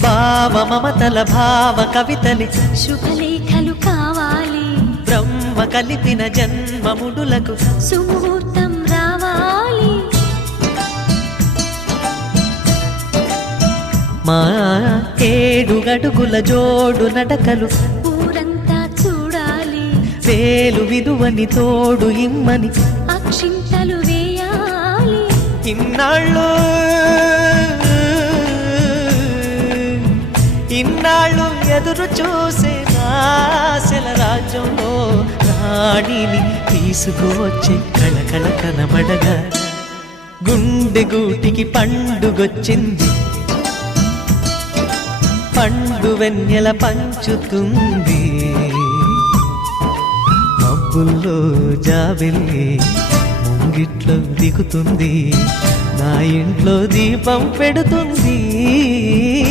భావ మమతల భావ కవితలి శుభలేఖలు కావాలి, బ్రహ్మ కలిపిన జన్మముడులకు సుముహూర్తం రావాలి. మా 7 అడుగుల జోడు నడకలు ఊరంతా చూడాలి, వేలు విలువని తోడు ఇమ్మని అక్షింతలు వేయాలి. ఇన్నాళ్ళు ఎదురు చూసే ఆశల రాజ్యంలో రాణిని తీసుకువచ్చే కళకళ కనబడగా గుండె గూటికి పండుగొచ్చింది, పండు వెన్నెల పంచుతుంది. మబ్బుల్లో జాబిల్లి ముంగిట్లో దిగుతుంది, నా ఇంట్లో దీపం పెడుతుంది.